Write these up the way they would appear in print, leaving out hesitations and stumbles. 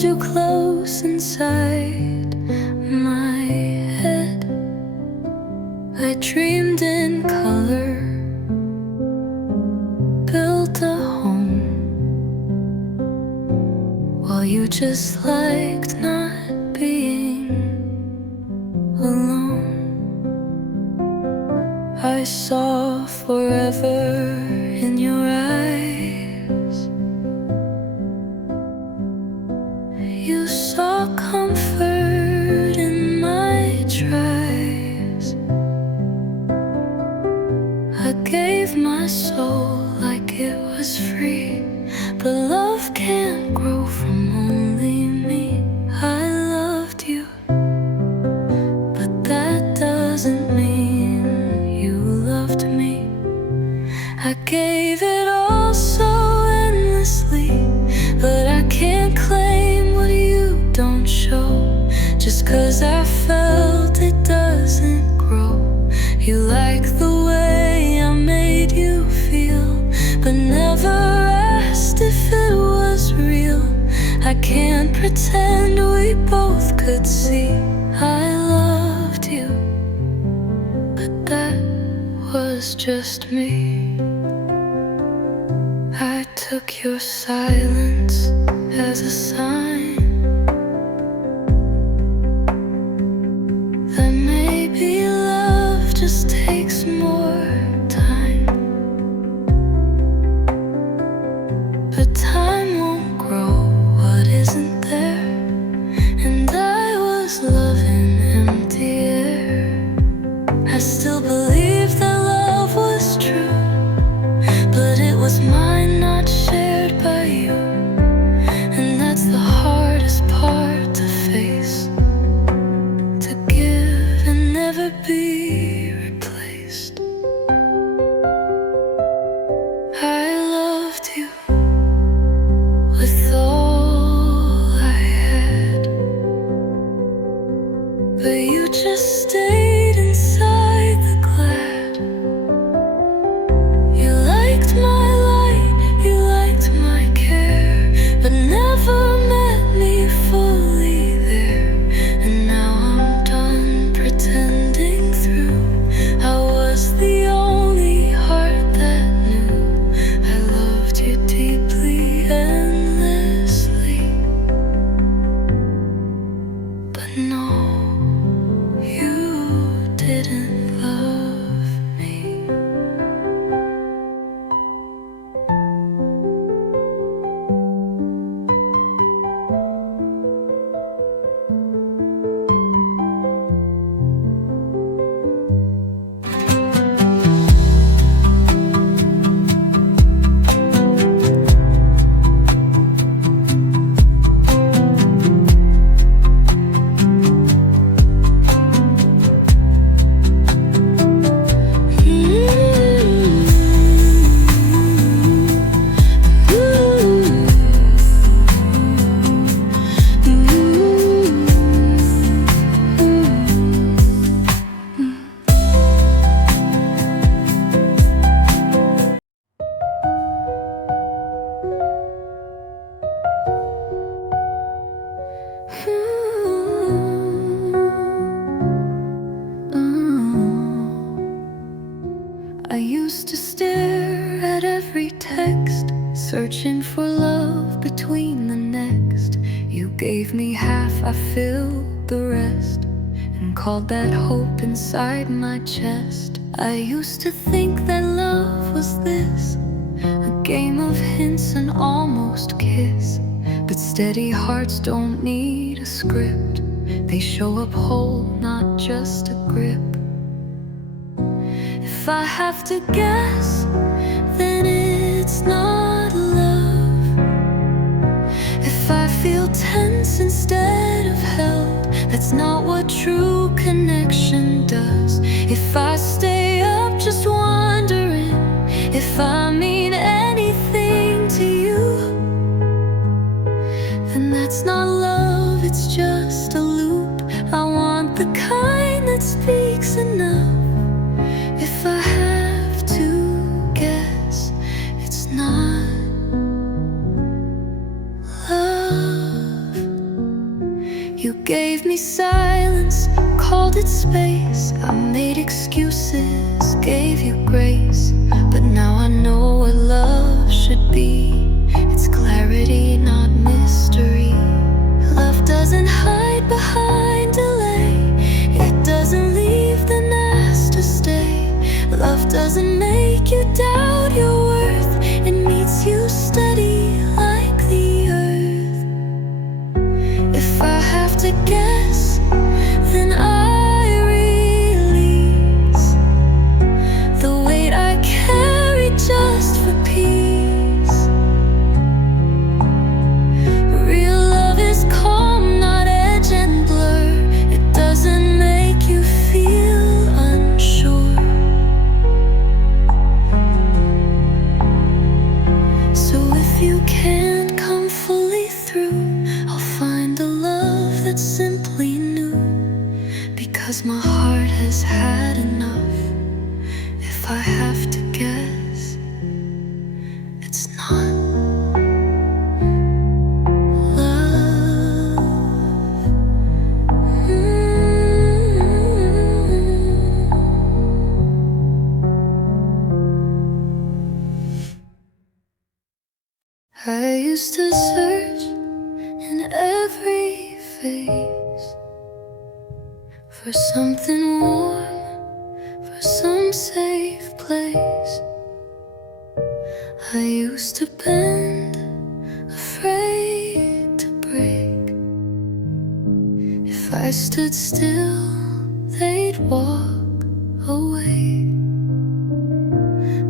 held you close inside my head. I dreamed in color, built a home, while you just liked not being alone. I saw forever in your eyes. You saw comfort in my tries. I gave my soul like it was free, but love can't grow from only me. I loved you, but that doesn't mean you loved me. I gave it all so endlessly, but I can't claim what you don't show. Just 'cause I felt it doesn't grow. You like the way I made you feel, but never asked if it was real. I can't pretend we both could see I loved you, but that was just me. I took your silence as a sign that maybe love just takes more time. But time won't grow what isn't there, and I was loving empty air. I still believe that love was true, but it was mine, not shared by you. And that's the hardest part to face, to give and never be replaced. I loved you with all I had, but you just stayed inside the glad. You liked my light, you liked my care, but never met me fully there. And now I'm done pretending through. I was the only heart that knew I loved you deeply, endlessly. But no, you didn't love me. I used to stare at every text, searching for love between the next. You gave me half, I filled the rest, and called that hope inside my chest. I used to think that love was this, a game of hints and almost kiss. But steady hearts don't need a script, they show up whole, not just a grip. If I have to guess, then it's not love. If I feel tense instead of held, that's not what true connection does. If I stay up just wondering if I mean anything to you, then that's not love, it's just a loop. I want the kind that speaks enough. If I have to guess, it's not love. wanted space. I made excuses, gave you grace, but now I know what love should be. It's clarity, not mystery. Love doesn't hide behind delay. It doesn't leave the nest to stay. Love doesn't make you doubt your worth. It meets you steady like the earth. If I have to guess, then I release the weight I carry just for peace. Real love is calm, not edge and blur. It doesn't make you feel unsure. So if you can't come fully through, I'll find a love that's simply new. Because my heart has had enough. If I have to guess, it's not love. I used to search in every face for something warm, for some safe place. I used to bend, afraid to break. If I stood still, they'd walk away.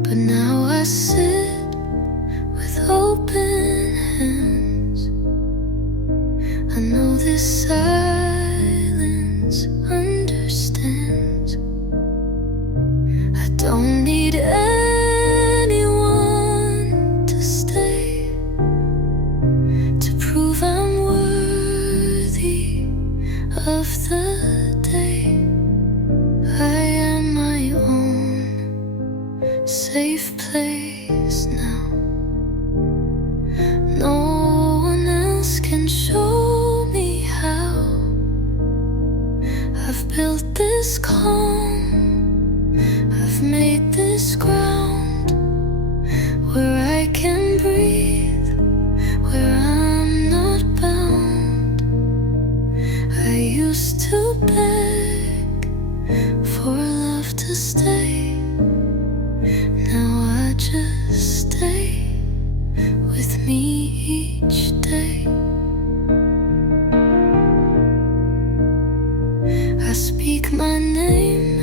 But now I sit with open hands. I know this silence understands. I don't need anyone to stay to prove I'm worthy of the day. I am my own safe place now. No one else can show me how. I've built this calm, I've made this ground where I can breathe, where I'm not bound. I used to beg for love to stay. Now I just stay with me each day. I speak my name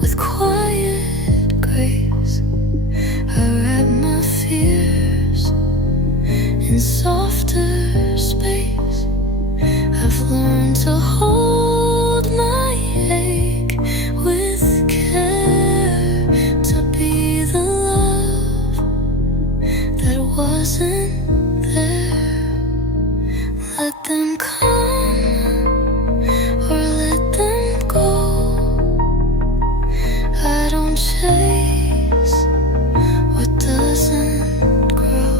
with quiet grace. I wrap my fears in softer space. I've learned to hold my ache with care, to be the love that wasn't there. Let them come or let them go. I don't chase what doesn't grow.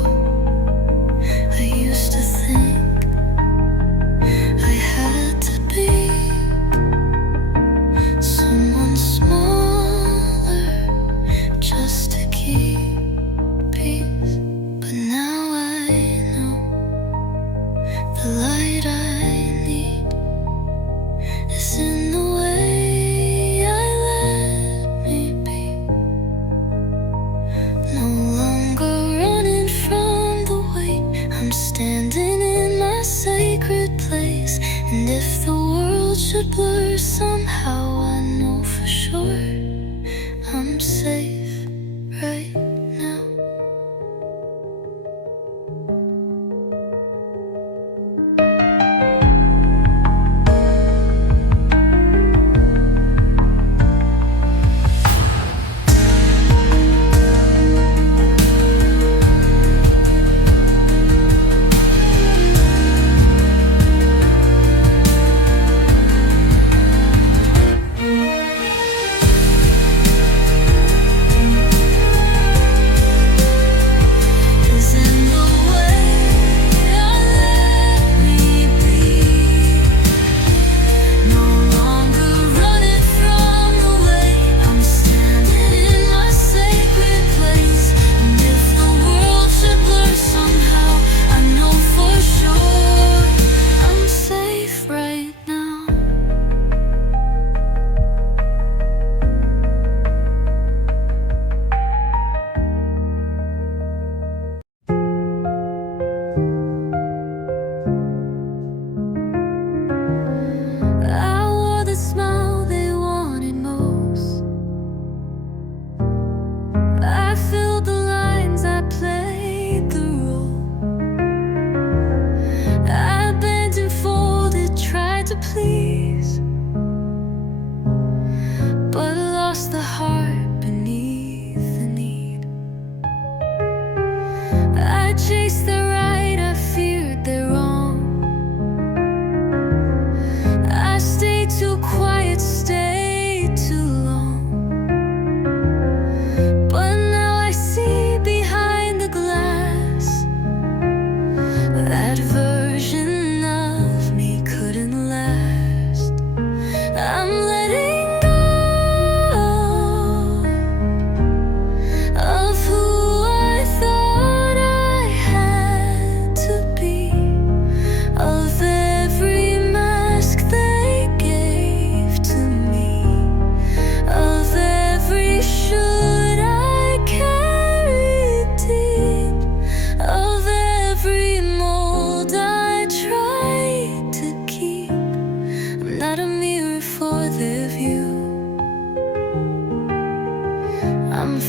I used to think I had to be someone smaller just to keep peace. But now I know the light I need is in the way I let me be. No longer running from the weight. I'm standing in my sacred place. And if the world should blur somehow, I know for sure I'm safe right now.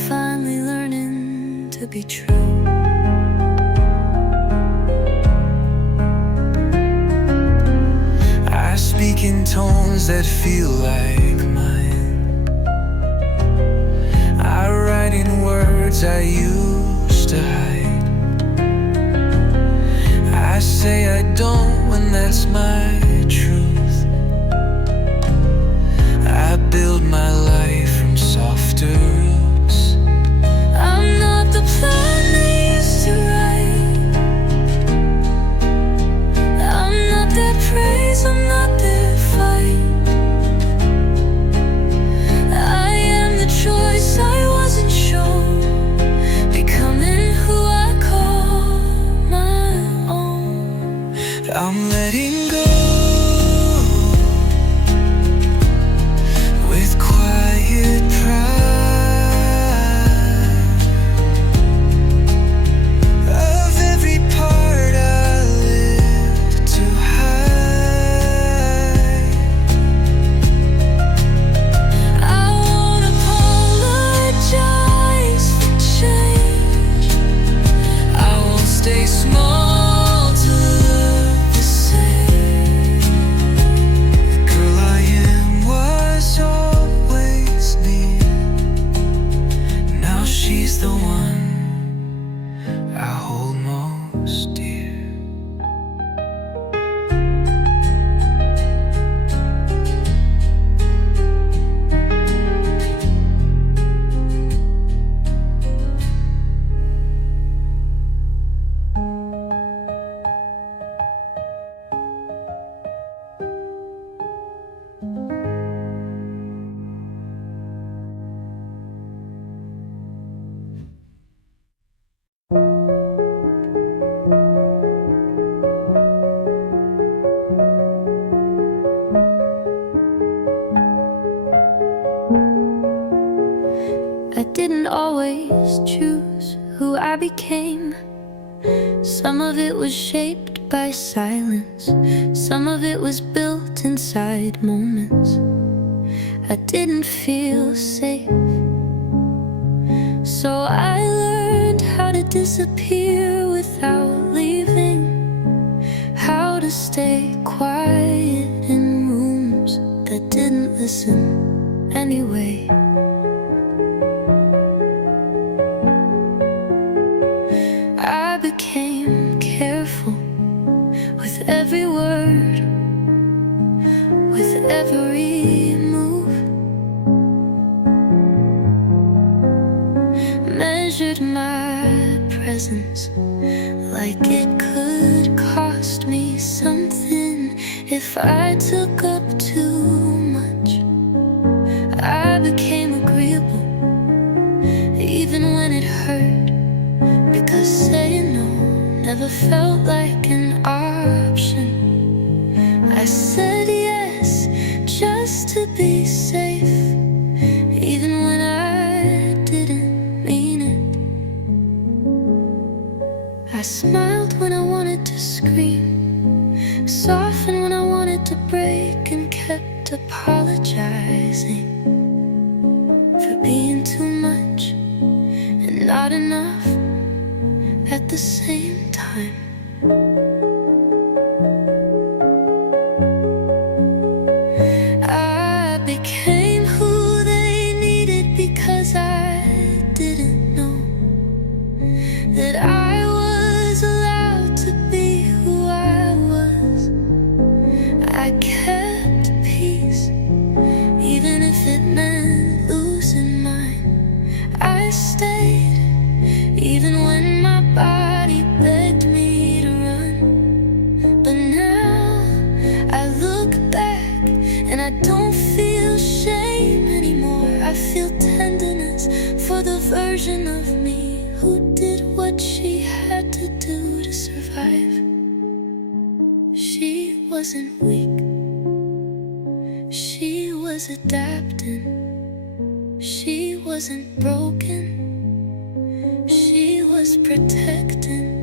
finally learning to be true. I speak in tones that feel like mine. I write in words I used to hide. I say I don't when that's my truth. I build my life from softer roots. I'm not the plan they used to write. I'm not their praise, I'm not their fight. I am the choice I wasn't sure, becoming who I call my own. I'm letting go with quiet pride of every part I lived to hide. I won't apologize for change. I won't stay small to look the same. Girl, I am was always near. Now she's the one I hold most dear. I didn't always choose who I became. Some of it was shaped by silence, some of it was built inside moments. I didn't feel safe, so I learned how to disappear without leaving, how to stay quiet in rooms that didn't listen anyway. I became careful with every word, with every move. Measured my presence like it could cost me something if I took up too much. I became agreeable even when it hurt, because saying no never felt like an option. I said yes just to be safe, even when I didn't mean it. I smiled when I wanted to scream, softened when I wanted to break, and kept apologizing for being too much and not enough at the same time. I became who they needed because I didn't know that I was allowed to be who I was. I kept peace even if it meant losing mine. I stayed even when my body begged me to run. But now I look back and I don't feel shame anymore. I feel tenderness for the version of me who did what she had to do to survive. She wasn't weak, she was adapting. She wasn't broken, she was protecting.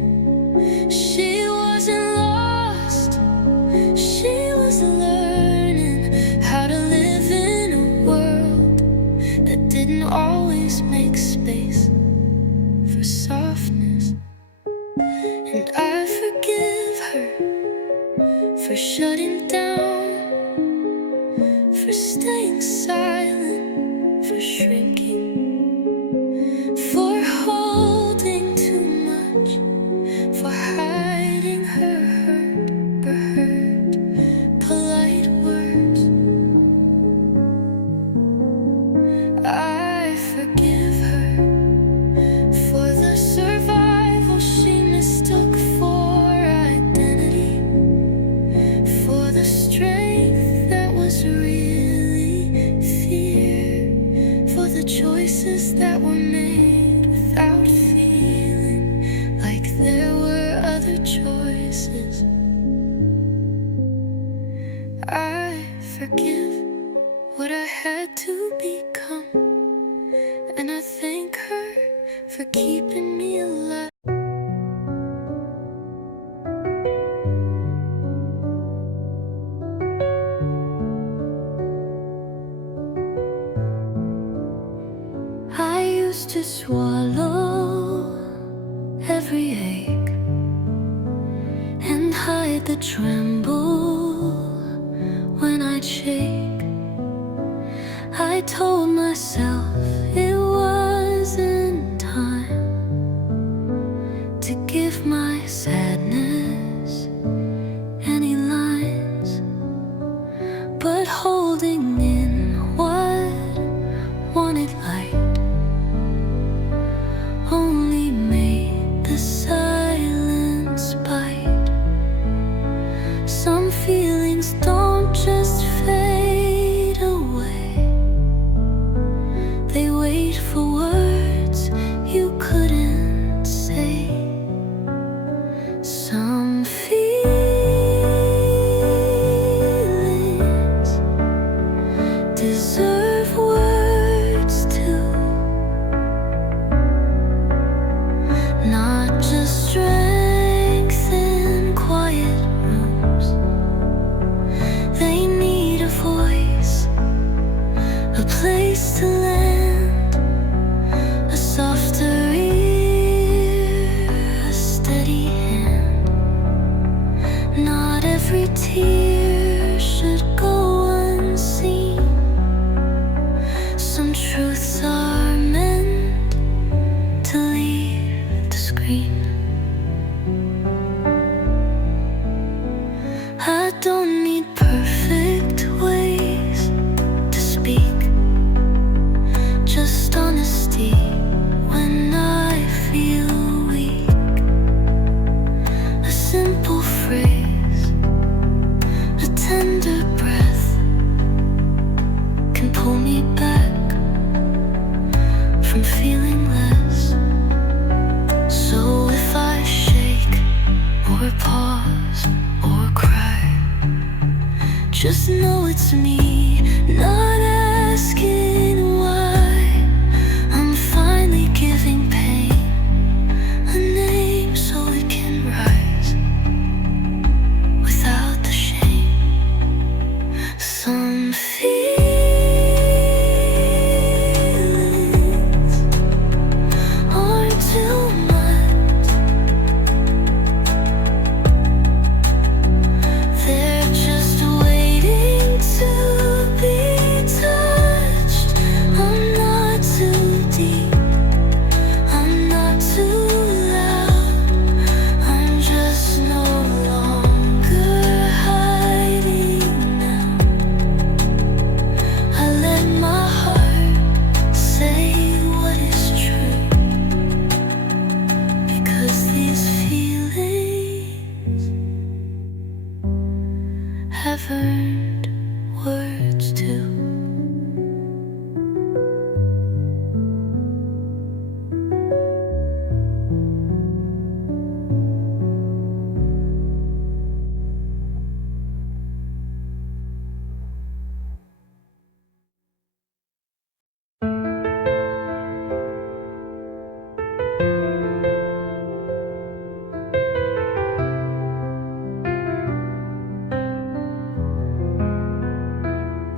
She wasn't lost, she was learning how to live in a world that didn't always make space. for keeping me alive. I used to swallow every ache and hide the tremble when I'd shake. I told myself it wasn't time to give my sadness any lines, but holding in what wanted light only made the silence bite. Some feelings don't just fade away, they wait for words you couldn't say. Some feelings deserve words too, not just strength in quiet rooms. They need a voice, a place to land, a softer ear, a steady hand. Not every tear should go unseen. Some truths are meant to leave the screen. I don't need perfect ways to speak, just honesty when I feel weak. A simple phrase, a tender breath can pull me back from feeling less. So if I shake or pause or cry, just know it's me, not asking why. I'm finally giving pain a name so it can rise without the shame. Some feelings aren't too much, they're just waiting to be touched. I'm not too deep, I'm not too loud, I'm just no longer hiding now. I let my heart say what is true, because these feelings have earned words too.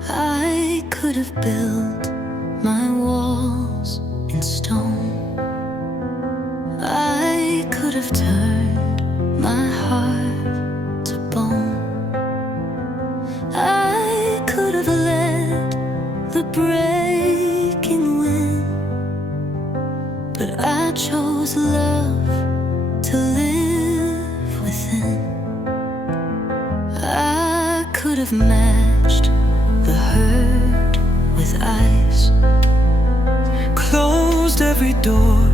I could have built my walls in stone, I could have turned my heart to bone, I could have let the breaking win, but I chose love to live within. I could have matched the hurt with ice, Closed every door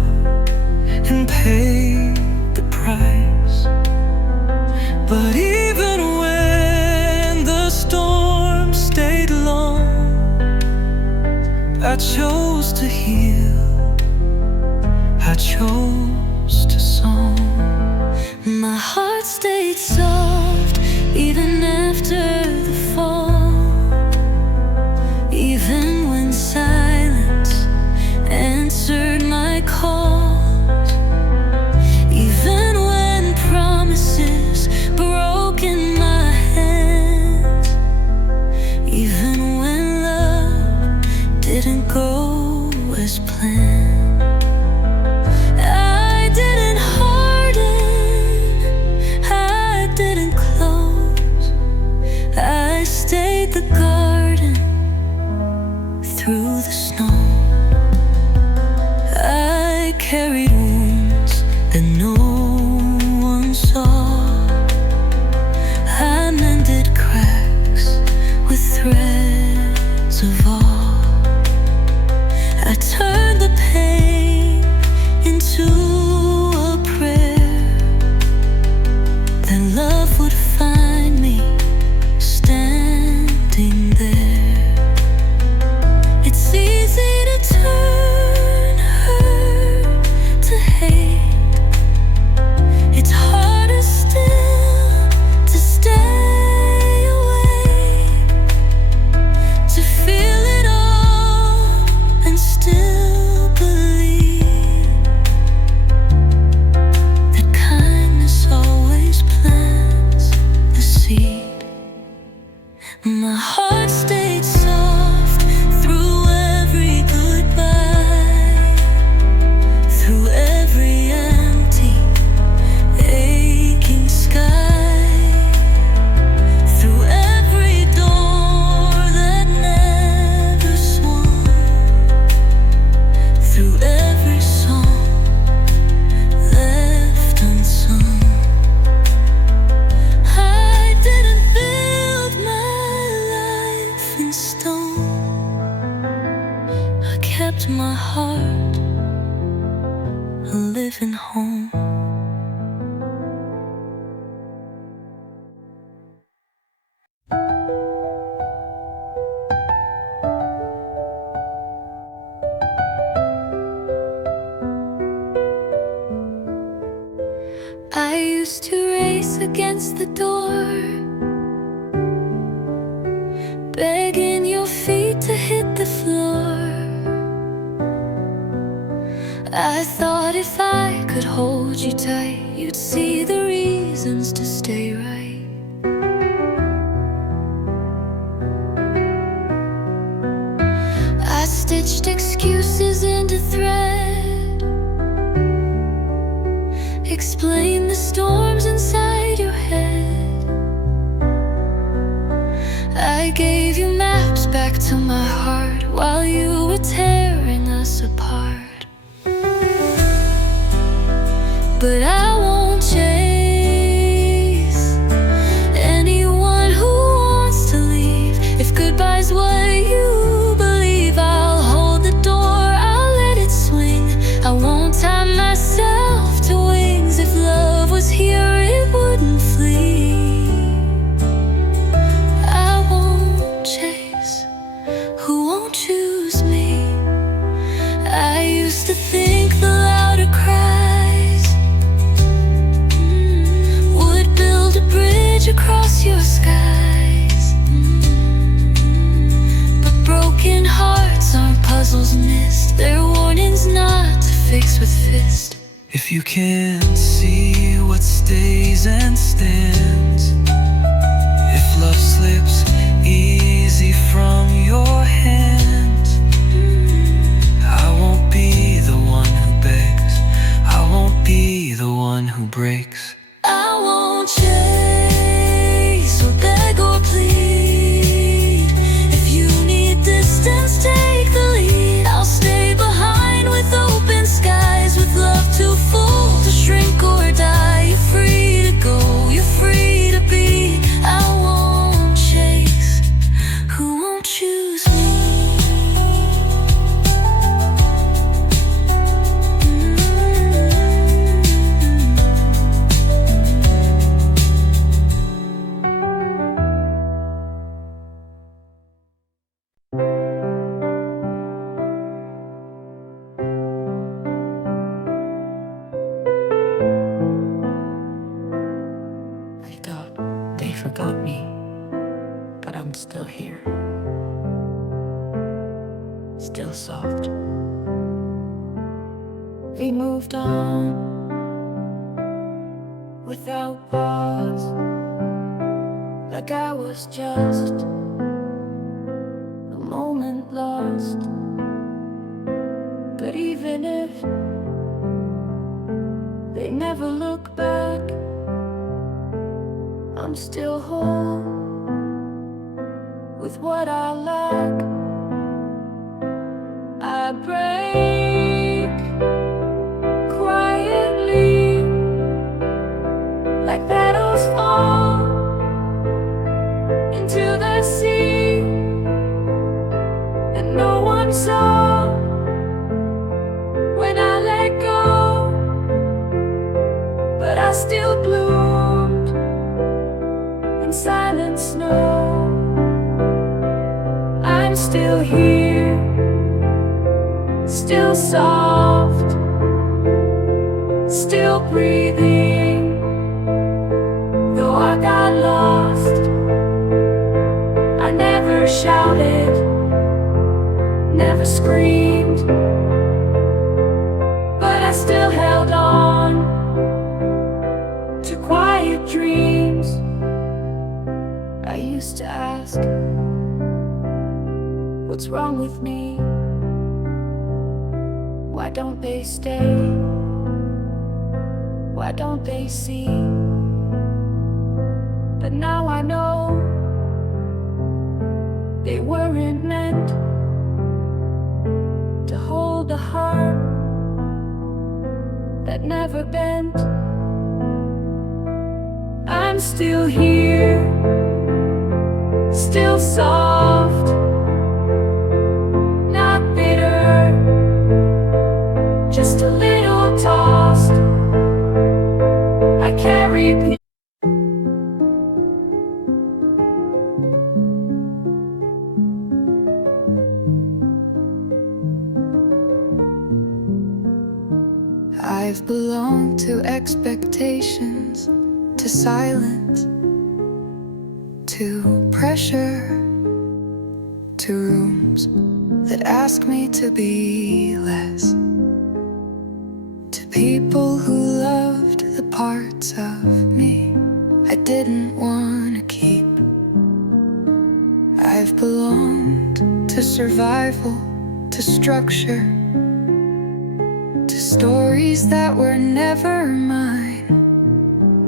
and paid the price. But even when the storm stayed long, I chose to heal, I chose to song. my heart stayed soft even after the fall, even when silence answered my call. to a prayer, then love would find me standing there. It's easy to turn hurt to hate. It's harder still to stay awake, to feel it all and still believe that kindness always plants the seed. My heart stayed soft through every goodbye, through every empty, aching sky, through every door that never swung, through every song left unsung. I didn't build my life in stone. I kept my heart a living home. I used to race against the door, begging your feet to hit the floor. I thought if I could hold you tight, you'd see the reasons to stay right. I stitched excuses into thread, explain the storms inside your head. I gave you maps back to my heart while you were tearing us apart. But I won't chase anyone who wants to leave. If goodbye's what you believe, I'll hold the door, I'll let it swing. I won't tie myself to wings. If love was here, it wouldn't flee. I won't chase who won't choose me. I used to think the louder cries would build a bridge across your skies. But broken hearts aren't puzzles missed. They're warnings not to fix with fist. If you can't see what stays and stands, if love slips easy from your hands, I won't be the one who begs, I won't be the one who breaks. I won't chase or beg or plead. If you need distance, take the lead. I'll stay behind with open skies, with love too full to shrink or die. You're free to go, you're free to be. I won't chase who won't choose me. I thought they forgot me, but I'm still here. Still soft. We moved on without pause, like I was just a moment lost. But even if they never look back, I'm still whole with what I lack. I break quietly, like petals fall into the sea, and no one saw when I let go. I still bloomed in silent snow. I'm still here, still soft, still breathing. Though I got lost, I never shouted, never screamed, but I still held on to quiet dreams. I used to ask, what's wrong with me? Why don't they stay? Why don't they see? But now I know they weren't meant to hold a heart that never bent. I'm still here, still soft, not bitter, just a little tossed. I carry I've belonged to expectations, to silence, to pressure, to rooms that ask me to be less, to people who loved the parts of me I didn't want to keep. I've belonged to survival, to structure, to stories that were never mine.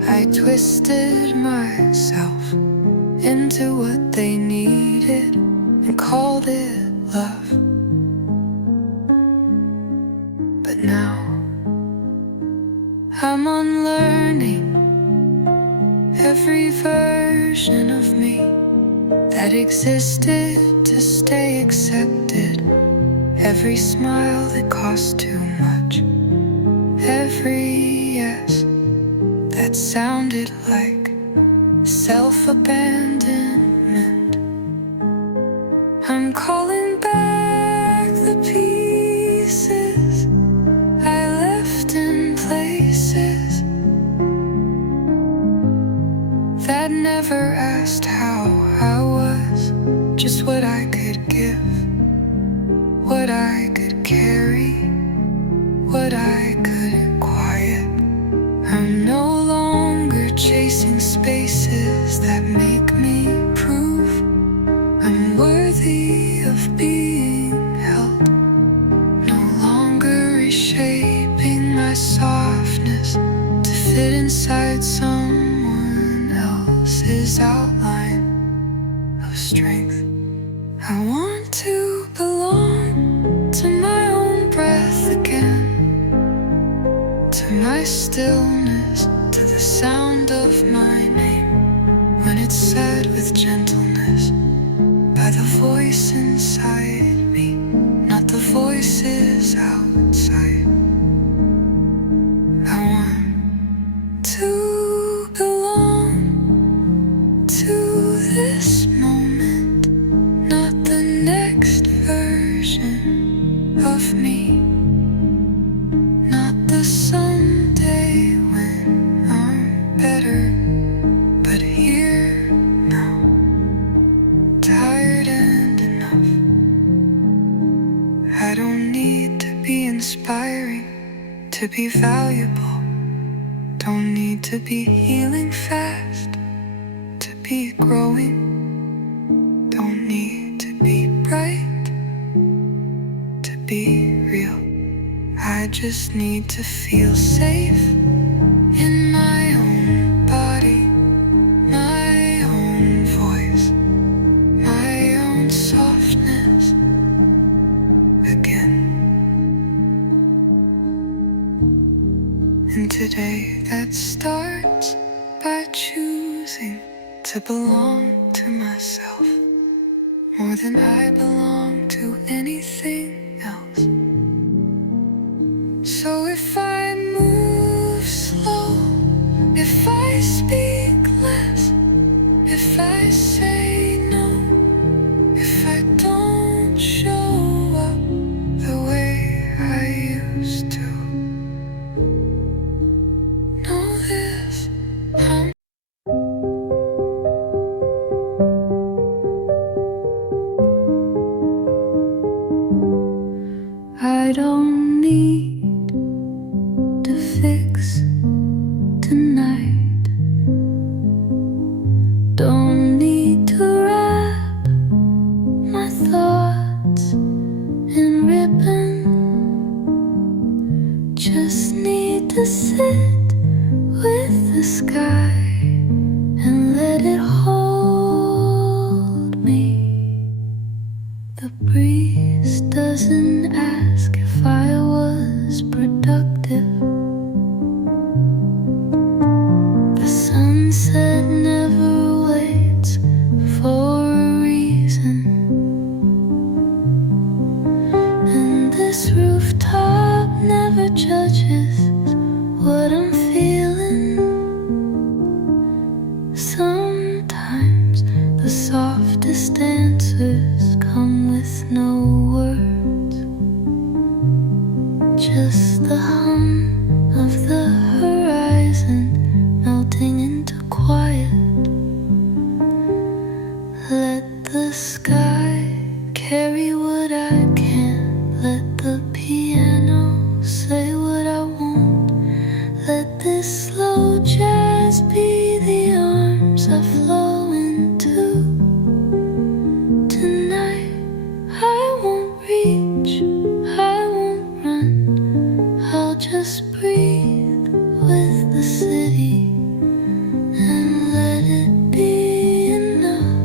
I twisted myself into what they needed and called it love. But now I'm unlearning every version of me that existed to stay accepted, every smile that cost too much, every yes that sounded like self-abandonment. I'm calling back the pieces I left in places that never asked how I was, just what I could give, what I could carry, what I could quiet. I'm no longer chasing spaces that make me prove I'm worthy of being held. No longer reshaping my softness to fit inside someone else's outline of strength. I want to belong to my own breath again, to my stillness, to the sound of my name when it's said with gentleness by the voice inside me, not the voices outside. I want to belong to this moment, not the next version of me, not the someday when I'm better, but here now, tired and enough. I don't need to be inspiring to be valuable, don't need to be healing fast to be growing, don't need to be bright to be real. I just need to feel safe in my own body, my own voice, my own softness again. And today that starts by choosing to belong to myself more than I belong to anything else. So if I move slow fix tonight. Don't need to wrap my thoughts in ribbon. Just need to sit with the sky and let it hold me. The breeze doesn't ask if I was productive. The sunset never waits for a reason. And this rooftop never judges what I'm feeling. Sometimes the softest answers come with no words, just the hum of the horizon melting into quiet. Let the sky carry what I can, let the piano say what I want. Let this slow jazz be the arms I flow into. Tonight I won't reach, I won't run, I'll just breathe with the city and let it be enough.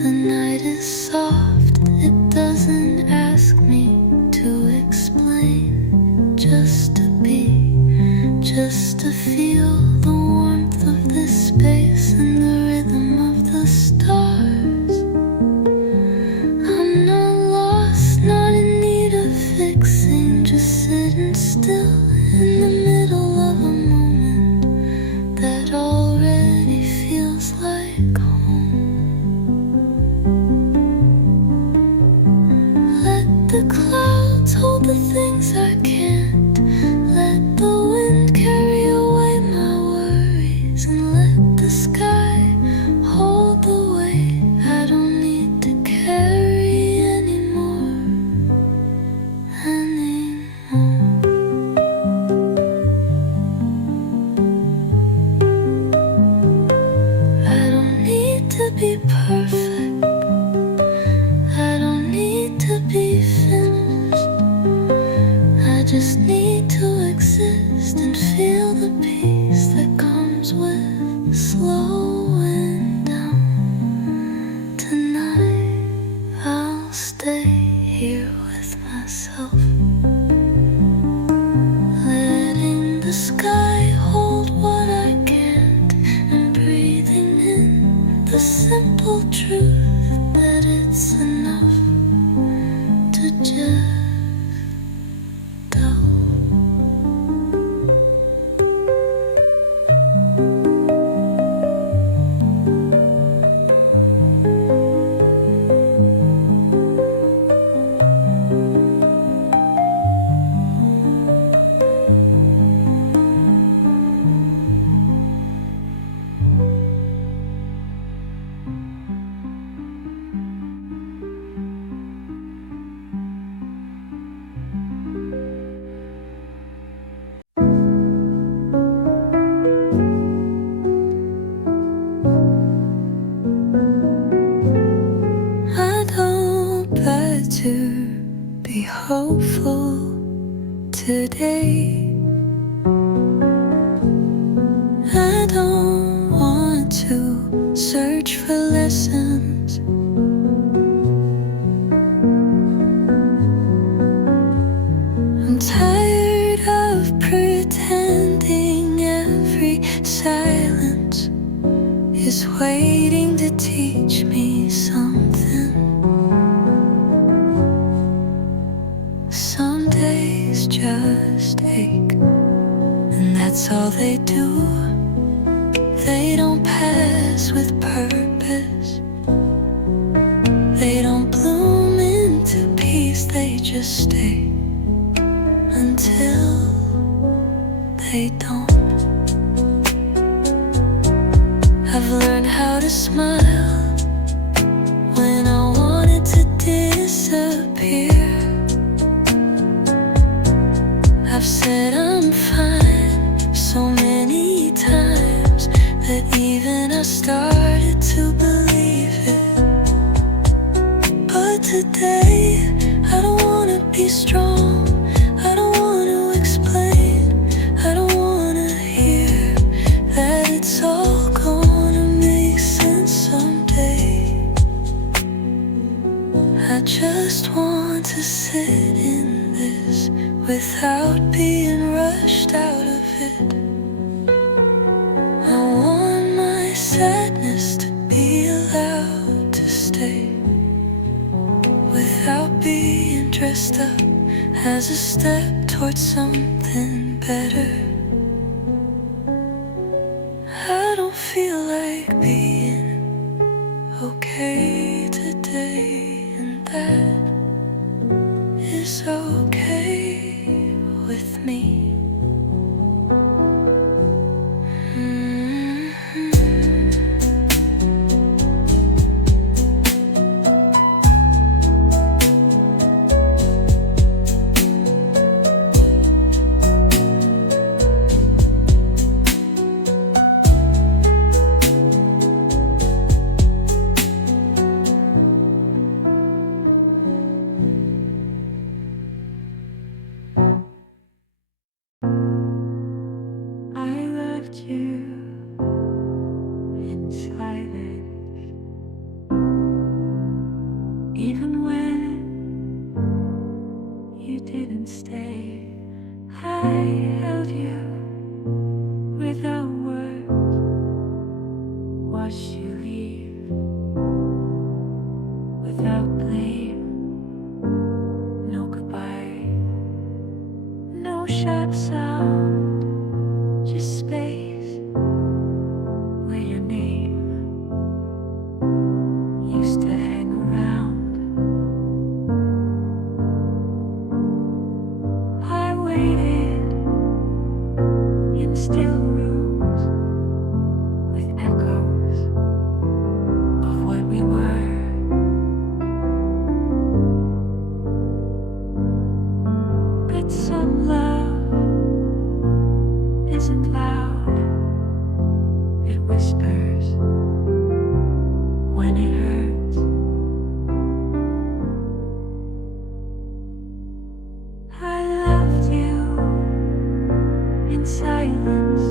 The night is soft, it doesn't ask me to explain, just to be, just to feel the warmth of this space and the rhythm of the stars. I'm not lost, not in need of fixing, just sitting still in the middle of a moment that already feels like home. Let the clouds hold the things I can't. Let the wind carry away my worries. And let the sky hold the weight I don't need to carry anymore. I don't need to be perfect, I don't need to be finished. I just need to exist and feel the peace that comes with slowing down. Tonight I'll stay here with myself, letting the sky hold what I can't, and breathing in the simple truth that it's enough to just go. I don't try to be hopeful today. I don't want to search for lessons. I'm tired of pretending every silence is waiting to teach me something. Some days just ache, and that's all they do. They don't pass with purpose. They don't bloom into peace. They just stay until they don't. I've learned how to smile when I wanted to disappear. I've said I'm fine so many times that even I started to believe it. But today I don't wanna be strong, I don't wanna explain, I don't wanna hear that it's all gonna make sense someday. I just want to sit in this without being rushed out of it. I want my sadness to be allowed to stay without being dressed up as a step towards something better. I don't feel like being okay today, and that is okay with me. Even when you didn't stay, I held you without words. Watched you leave without blame. No goodbye, no sharp sound, just space where your name used to hang around. In still rooms with echoes of what we were. But some love isn't loud, it whispers when it hurts. I loved you in silence,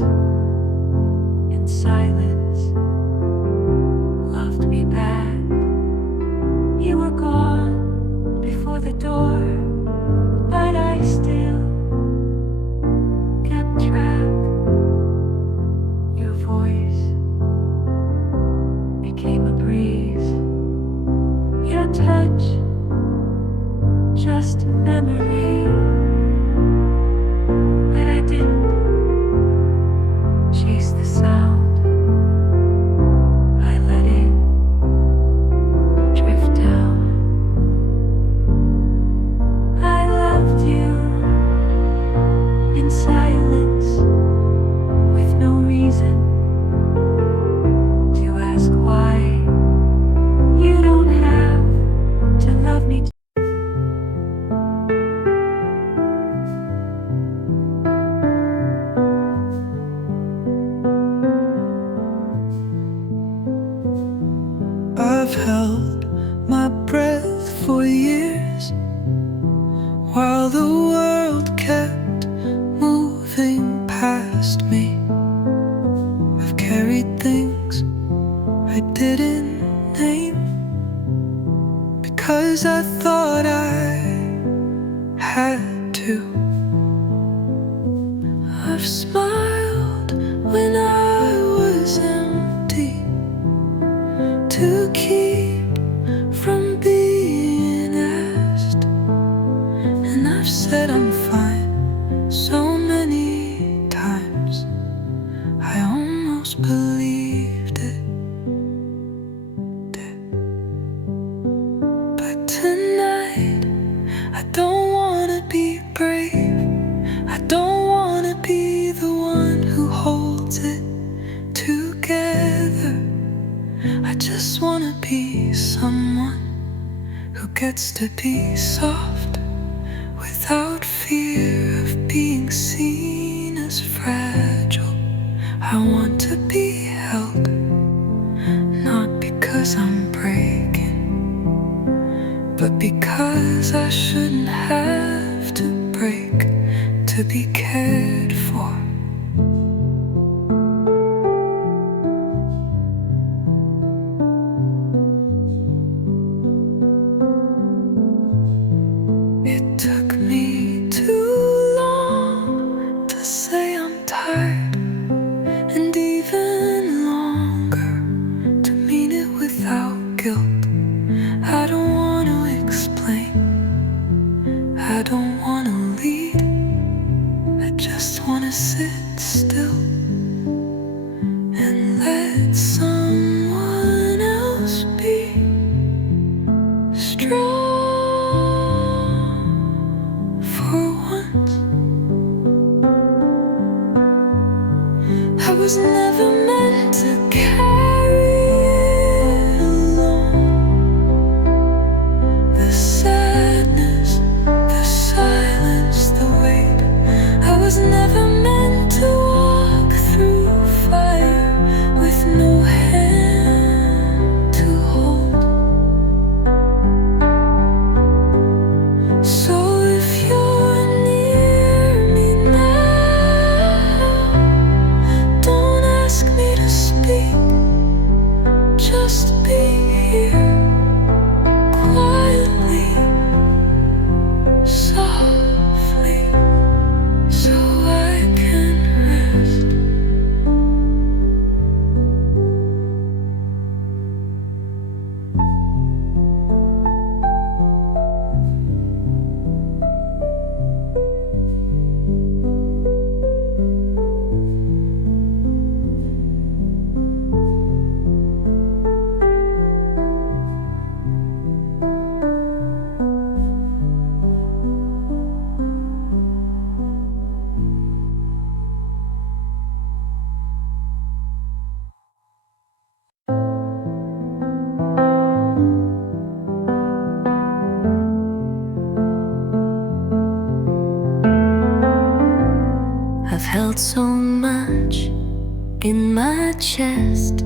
in silence, loved me back. You were gone before the door, but I still kept track. Your voice became a breeze, your touch just a memory. But I didn't chase the sound, I let it drift down. I loved you in silence, with no reason to ask why. You don't have to love me. I've held my breath for years while the world kept moving past me. I've carried things I didn't name because I thought I had to. I've smiled when I was empty to keep from being asked, and I've said I'm fine so many times I almost believed it. But tonight I don't wanna be brave, I don't wanna be the one who holds it together. I just wanna be someone who gets to be soft without fear of being be cared for. It took me too long to say I'm tired, and even longer to mean it without guilt. I don't want to explain, I don't want to lead, I just want to sit still and let someone else be strong for once. I was never meant to carry it alone. The sadness, the silence, the weight. I was never meant to walk through fire with no hand to hold. So if you're near me now, don't ask me to speak, just be here quietly, softly, so I can rest. I've held so much in my chest,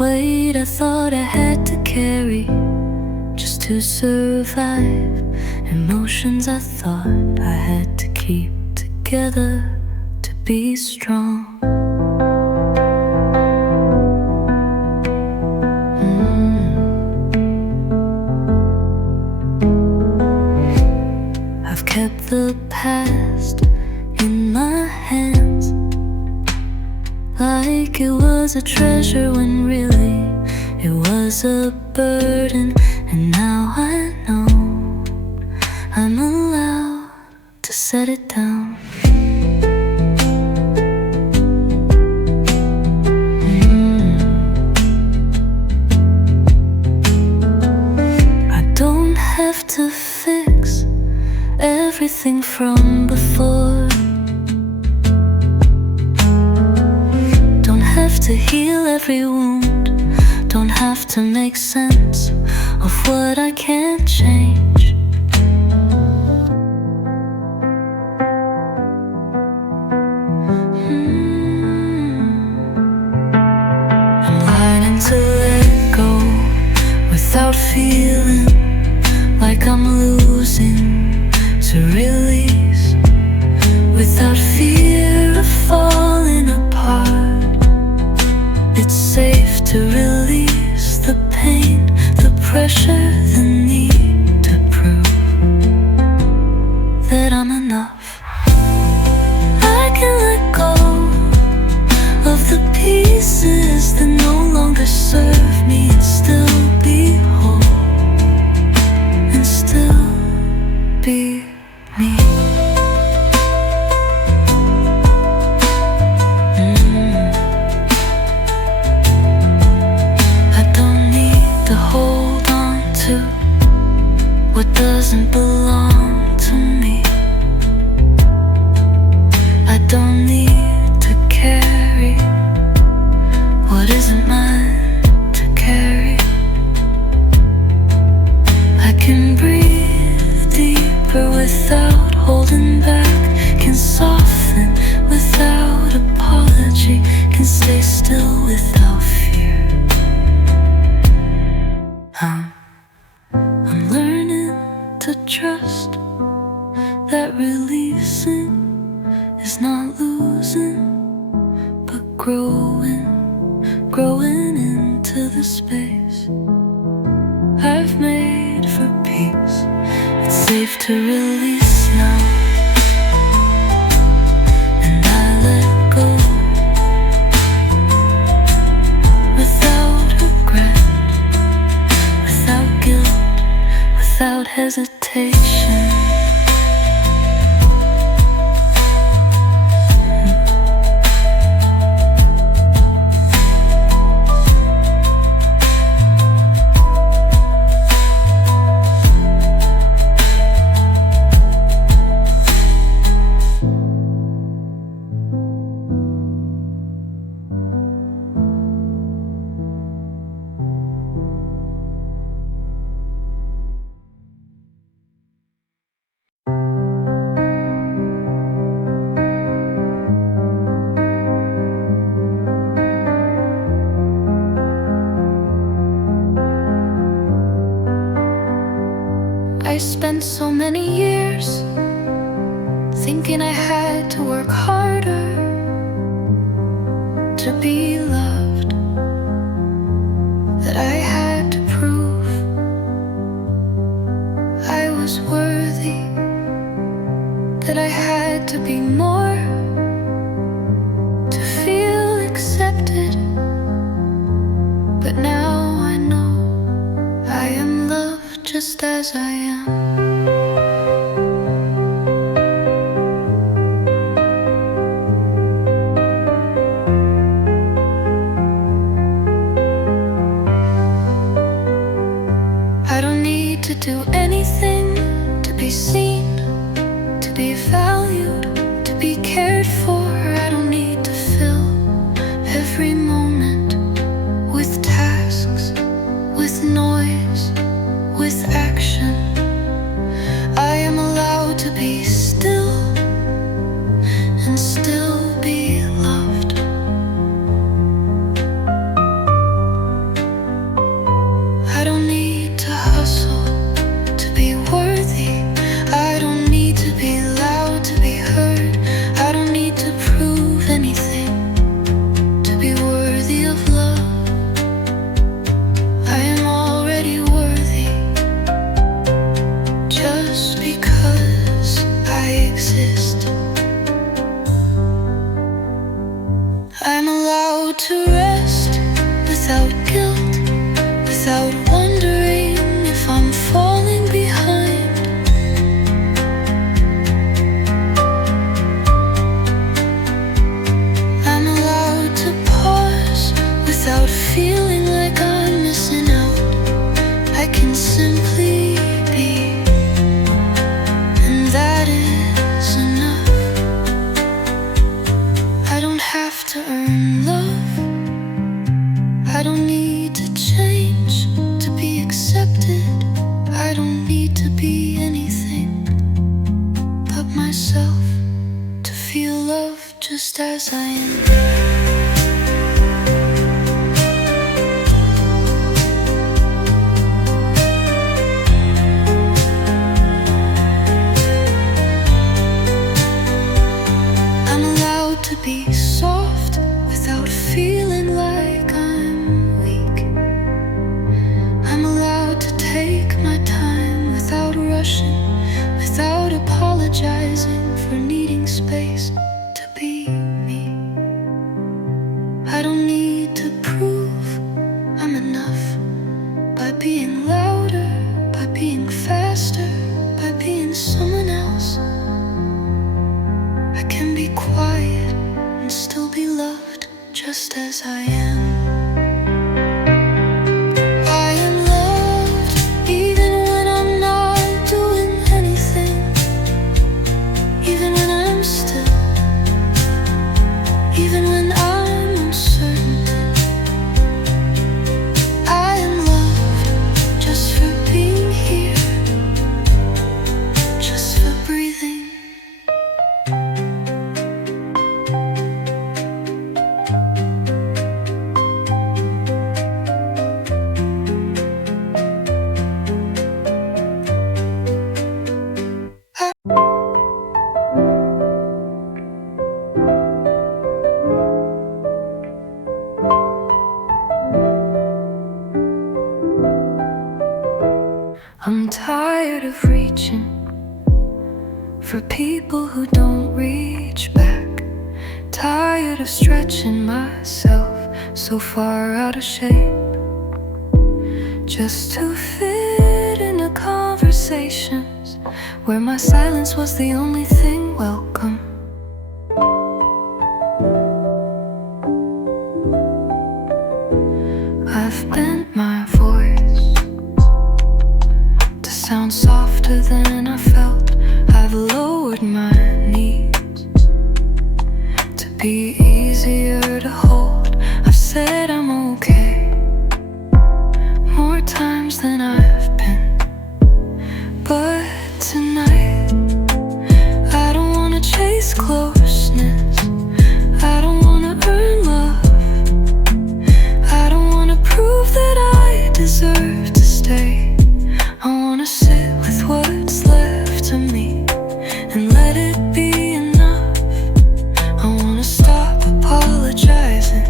weight I thought I had to carry just to survive, emotions I thought I had to keep together to be strong. I've kept the past in my hands like it was a treasure when really it was a burden. And now I know I'm allowed to set it down. I don't have to fix everything from before, don't have to heal every wound, don't have to make sense of what I can't change. I'm learning to let go without feeling like I'm losing, to release without fear of falling apart. It's safe to release the pain, the pressure, the need to prove that I'm enough. I can let go of the pieces that no longer serve me and still be whole and still be me. I don't need to hold on to what doesn't belong to me. I don't need to carry what isn't mine to carry. I can breathe deeper without holding back, can soften without apology, can stay still without fear. I'm learning to trust that releasing is not losing, but growing into the space I've made for peace. It's safe to release now, and I let go without regret, without guilt, without hesitation. I spent so many years thinking I had to work harder to be loved, that I had to prove I was worthy, that I had to be more to feel accepted. But now I know I am loved just as I am. I don't need to do anything to be seen, to be valued, to be cared for. I don't need to fill every moment with tasks, with noise, with action. I am allowed to be still and still be loved. I don't need to hustle to be worthy. I don't need to be loud to be heard. I don't need to prove anything to be worthy of love. I am already worthy just because I exist. I'm allowed to rest without guilt, without wondering if I'm falling behind. I'm allowed to pause without feeling like I'm missing out. I can simply be, and that is enough. I don't have to earn love. I don't need to change to be accepted. I don't need to be anything but myself to feel loved just as I am. I'm allowed to be soft without feeling like I'm weak. I'm allowed to take my time without rushing, without apologizing for needing space to be me. I don't need to prove I'm enough by being louder, by being faster, by being someone else. I can be quiet and still be loved just as I am. I am loved even when I'm not doing anything, even when I'm still. for people who don't reach back. Tired of stretching myself so far out of shape just to fit into conversations where my silence was the only thing welcome. I've bent my voice to sound softer than I felt. I've lowered my knees to be easier to hold. I've said I'm okay more times than I've been, but tonight I don't wanna chase closeness. I don't wanna earn love. I don't wanna prove that I deserve to stay. I wanna sit with what's left of me and let it be enough. I wanna stop apologizing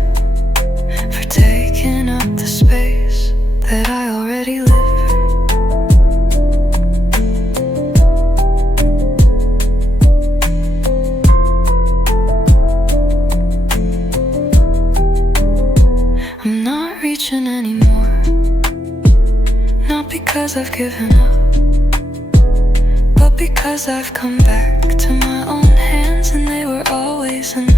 for taking up the space that I already live. I'm not reaching anymore, not because I've given up, but because I've come back to my own hands and they were always enough.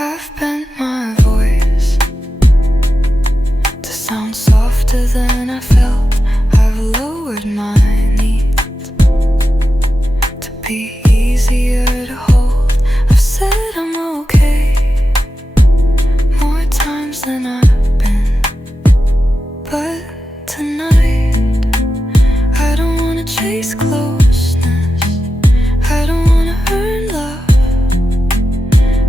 I've bent my voice to sound softer than I felt. I've lowered my needs to be easier to hold. I've said I'm okay more times than I've been, but tonight I don't wanna chase closeness. I don't wanna earn love.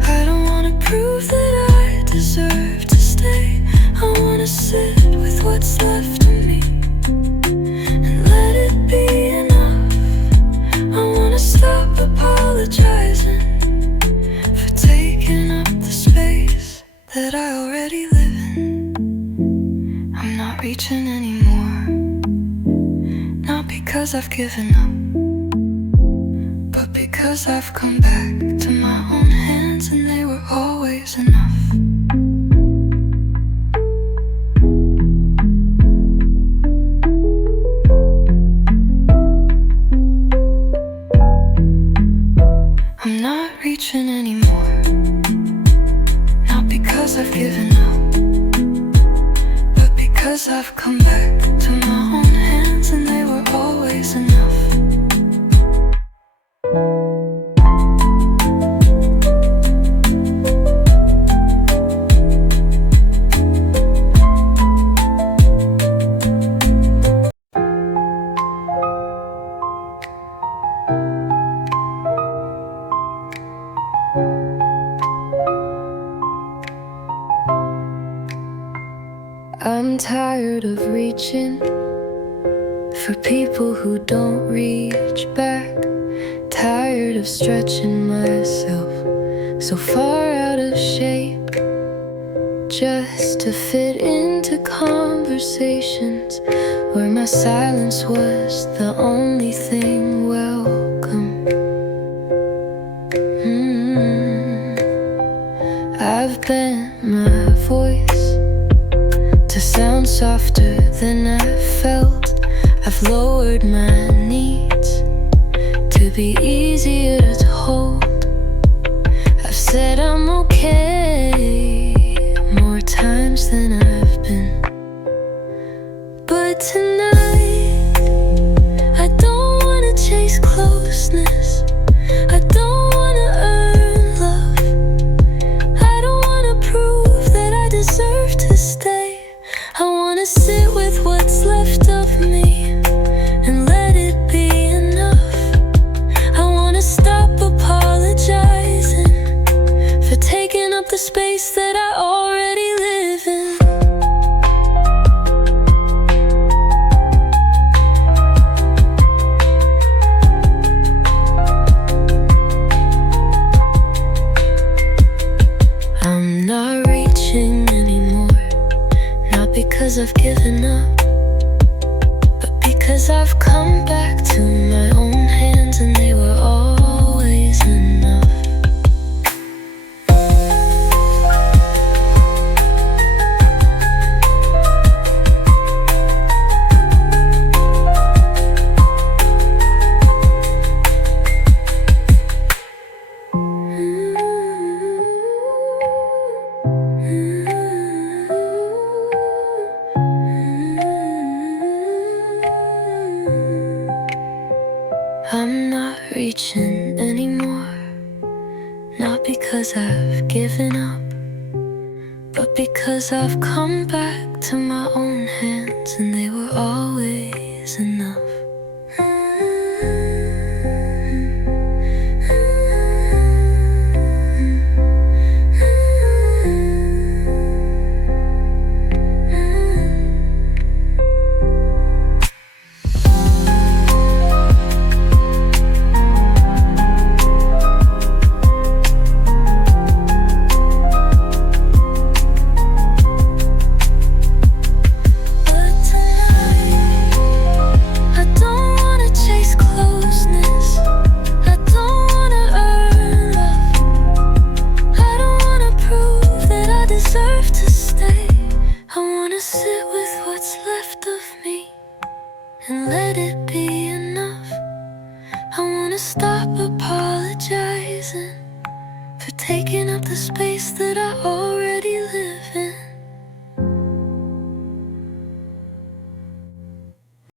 I don't wanna prove that I deserve to stay. I wanna sit with what's left of me and let it be enough. I wanna stop apologizing for taking up the space that I already live in. I'm not reaching anymore, not because I've given up, but because I've come back to my own hands and they were always enough. I'm not reaching anymore, not because I've given up, but because I've come back to my own hands and they were always enough. I'm tired of reaching for people who don't reach back. Tired of stretching myself so far out of shape just to fit into conversations where my silence was the only thing welcome. I've bent my voice to sound softer than I felt. I've lowered my needs to be easier to hold. I've said I'm okay more times than I've been, but tonight I don't wanna chase closeness. I don't wanna earn love. I don't wanna prove that I deserve to stay. I wanna sit with what's left of me because I've come back to my own hands and they were always enough. I'm not reaching anymore, not because I've given up, but because I've come back to my own hands and they were always enough. And let it be enough. I wanna stop apologizing for taking up the space that I already live.